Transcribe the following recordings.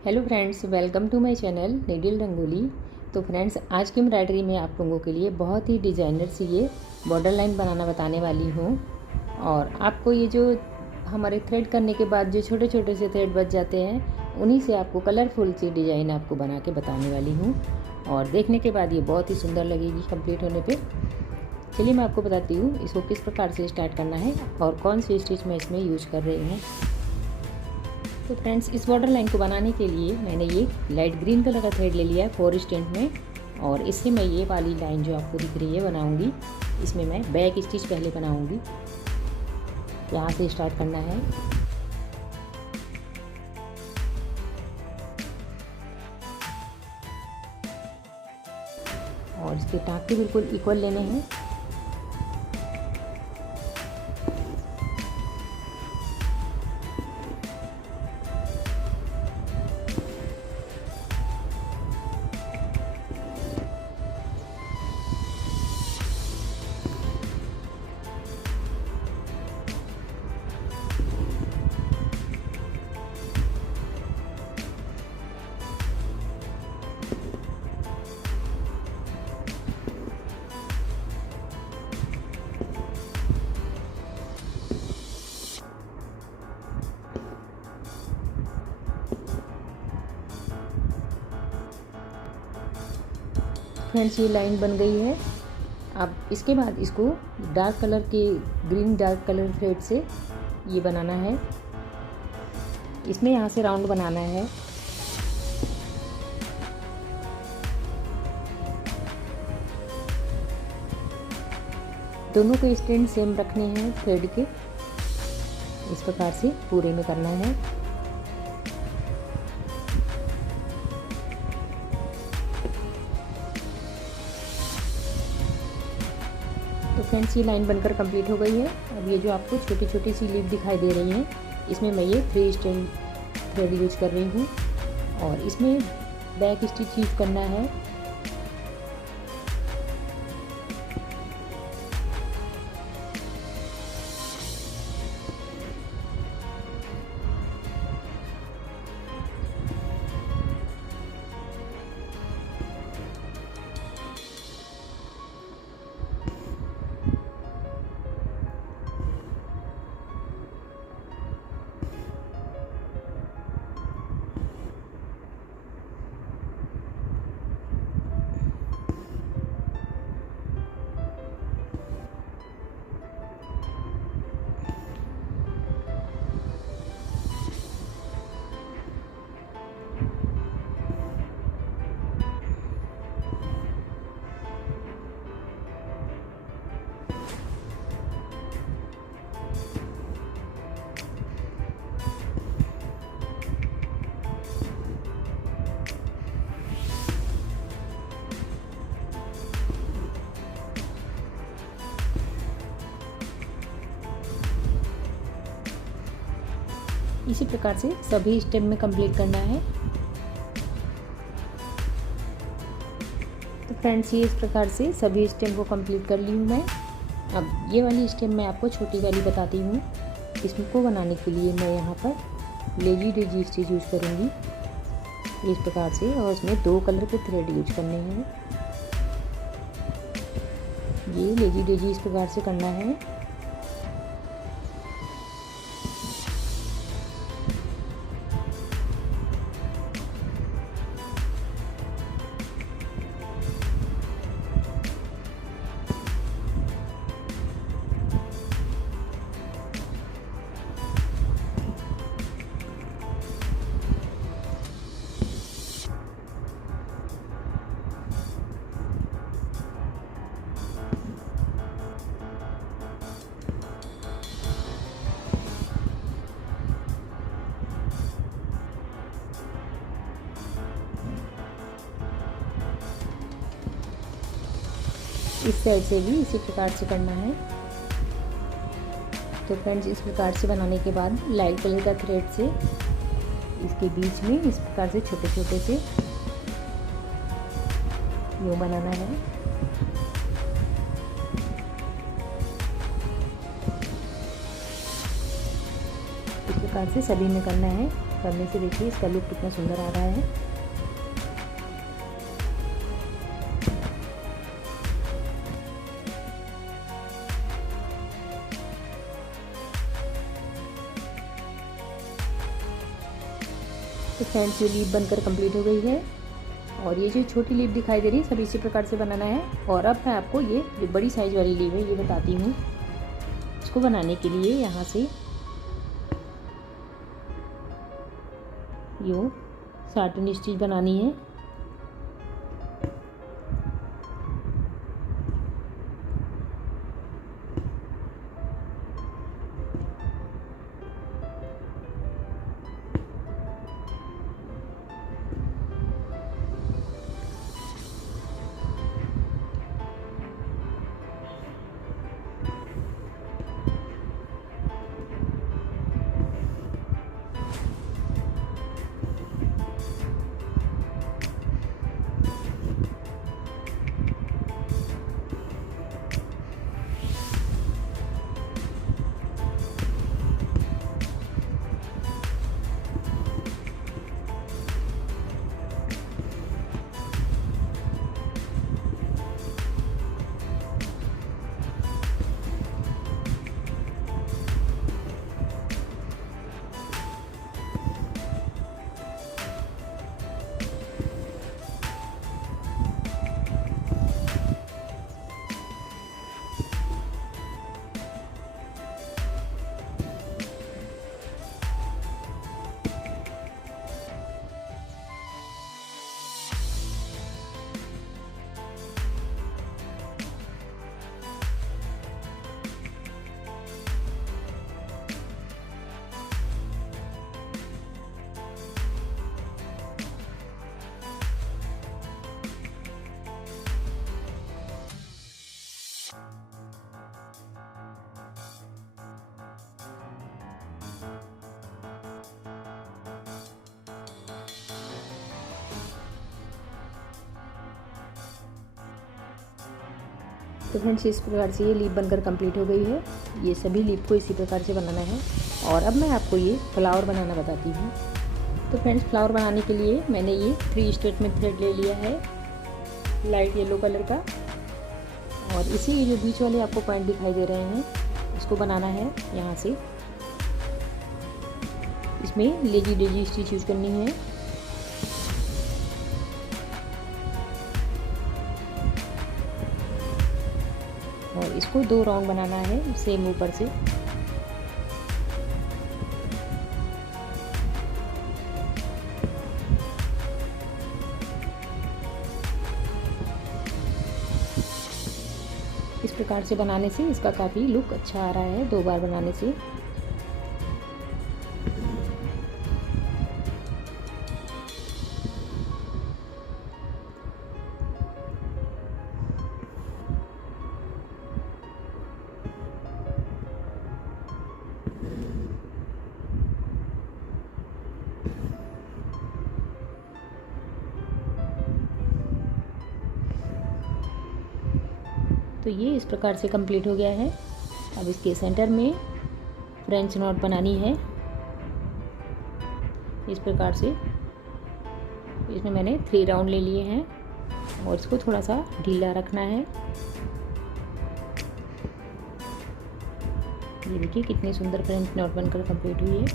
Hello friends, welcome to my channel needle rangoli. तो friends, आज की एम्ब्रॉयडरी में आप लोगों के लिए बहुत ही डिज़ाइनर सी ये बॉर्डर लाइन बनाना बताने वाली हूँ। और आपको ये जो हमारे थ्रेड करने के बाद जो छोटे छोटे से थ्रेड बच जाते हैं, उन्हीं से आपको कलरफुल सी डिज़ाइन आपको बना के बताने वाली हूँ। और देखने के बाद ये बहुत ही सुंदर लगेगी कंप्लीट होने पर। चलिए मैं आपको बताती हूँ इसको किस प्रकार से स्टार्ट करना है और कौन सी स्टिच मैं इसमें यूज कर रही हूँ। तो फ्रेंड्स, इस बॉर्डर लाइन को बनाने के लिए मैंने ये लाइट ग्रीन कलर का थ्रेड ले लिया है 4 स्टैंड में। और इससे मैं ये वाली लाइन जो आपको दिख रही है बनाऊंगी। इसमें मैं बैक स्टिच पहले बनाऊंगी। यहाँ से स्टार्ट करना है। और इसके टाँके बिल्कुल इक्वल लेने हैं। फ्रेंड्स, ये लाइन बन गई है। अब इसके बाद इसको डार्क कलर के ग्रीन डार्क कलर थ्रेड से ये बनाना है। इसमें यहाँ से राउंड बनाना है। दोनों को स्टैंड सेम रखने हैं थ्रेड के। इस प्रकार से पूरे में करना है। तो फ्रेंड्स, ये लाइन बनकर कंप्लीट हो गई है। अब ये जो आपको छोटी छोटी सी लीफ दिखाई दे रही है, इसमें मैं ये 3 स्टैंड थ्रेड यूज कर रही हूँ। और इसमें बैक स्टिच यूज करना है। इसी प्रकार से सभी स्टेप में कंप्लीट करना है। तो फ्रेंड्स, ये इस प्रकार से सभी स्टेप को कंप्लीट कर ली हूँ मैं। अब ये वाली स्टेप मैं आपको छोटी वाली बताती हूँ। इसको बनाने के लिए मैं यहाँ पर लेजी डेजी स्टिच यूज करूँगी इस प्रकार से। और इसमें 2 कलर के थ्रेड यूज करने हैं। ये लेजी डेजी इस प्रकार से करना है। इस साइड से भी इसी प्रकार से करना है। तो फ्रेंड्स, इस प्रकार से बनाने के बाद लाइट कलर का थ्रेड से इसके बीच में इस प्रकार से छोटे छोटे से यूँ बनाना है। इस प्रकार से सभी में करना है। करने से देखिए इसका लुक कितना सुंदर आ रहा है। तो फ्रेंड्स ये लीफ बनकर कंप्लीट हो गई है और ये जो छोटी लीफ दिखाई दे रही है सब इसी प्रकार से बनाना है। और अब मैं आपको ये जो बड़ी साइज़ वाली लीफ है ये बताती हूँ। इसको बनाने के लिए यहाँ से यूँ साटन स्टिच बनानी है। तो फ्रेंड्स इस प्रकार से ये लीफ बनकर कंप्लीट हो गई है। ये सभी लीफ को इसी प्रकार से बनाना है। और अब मैं आपको ये फ्लावर बनाना बताती हूँ। तो फ्रेंड्स फ्लावर बनाने के लिए मैंने ये 3 स्टेट में थ्रेड ले लिया है लाइट येलो कलर का। और इसी जो बीच वाले आपको पॉइंट दिखाई दे रहे हैं इसको बनाना है। यहाँ से इसमें लेजी डेजी स्टिच यूज करनी है। और इसको 2 राउंड बनाना है सेम ऊपर से। इस प्रकार से बनाने से इसका काफ़ी लुक अच्छा आ रहा है 2 बार बनाने से। तो ये इस प्रकार से कंप्लीट हो गया है। अब इसके सेंटर में फ्रेंच नॉट बनानी है इस प्रकार से। इसमें मैंने 3 राउंड ले लिए हैं और इसको थोड़ा सा ढीला रखना है। ये देखिए कितनी सुंदर फ्रेंच नॉट बनकर कंप्लीट हुई है।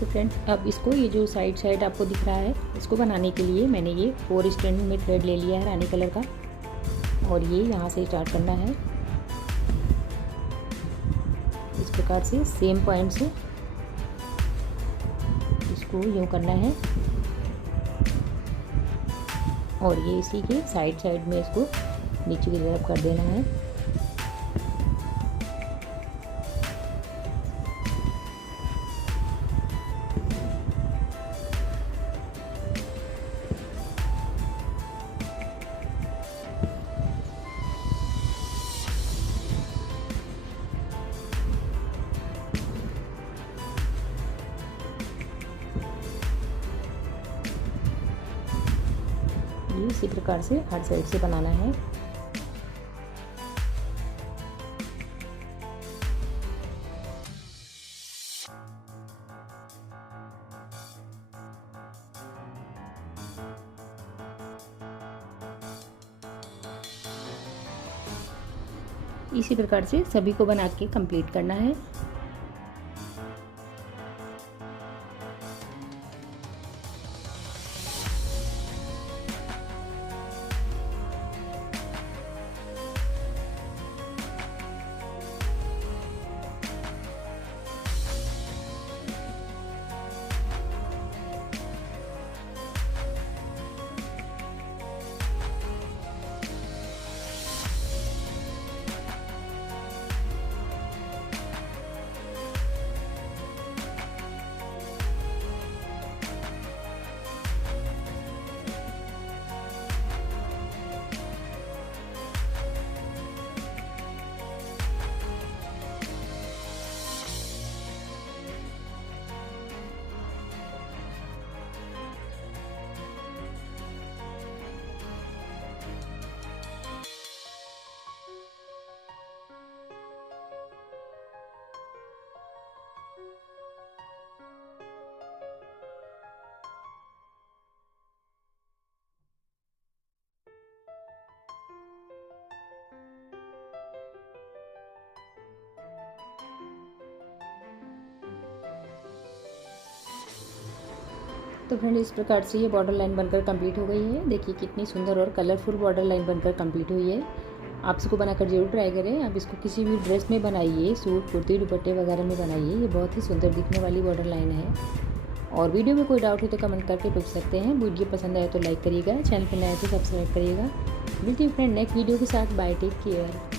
तो फ्रेंड्स अब इसको ये जो साइड आपको दिख रहा है इसको बनाने के लिए मैंने ये 4 स्ट्रैंड में थ्रेड ले लिया है रानी कलर का। और ये यहाँ से स्टार्ट करना है इस प्रकार से सेम पॉइंट से इसको यूँ करना है। और ये इसी के साइड में इसको नीचे की तरफ कर देना है। इसी प्रकार से हर साइड से बनाना है। इसी प्रकार से सभी को बना के कंप्लीट करना है। तो फ्रेंड इस प्रकार से ये बॉर्डर लाइन बनकर कंप्लीट हो गई है। देखिए कितनी सुंदर और कलरफुल बॉर्डर लाइन बनकर कंप्लीट हुई है। आप इसको बनाकर जरूर ट्राई करें। आप इसको किसी भी ड्रेस में बनाइए, सूट कुर्ती दुपट्टे वगैरह में बनाइए। ये बहुत ही सुंदर दिखने वाली बॉर्डर लाइन है। और वीडियो में कोई डाउट हो तो कमेंट करके पूछ सकते हैं। वीडियो पसंद आए तो लाइक करिएगा, चैनल पर नए तो सब्सक्राइब करिएगा। मिलती हूँ फ्रेंड नेक्स्ट वीडियो के साथ। Bye, take care.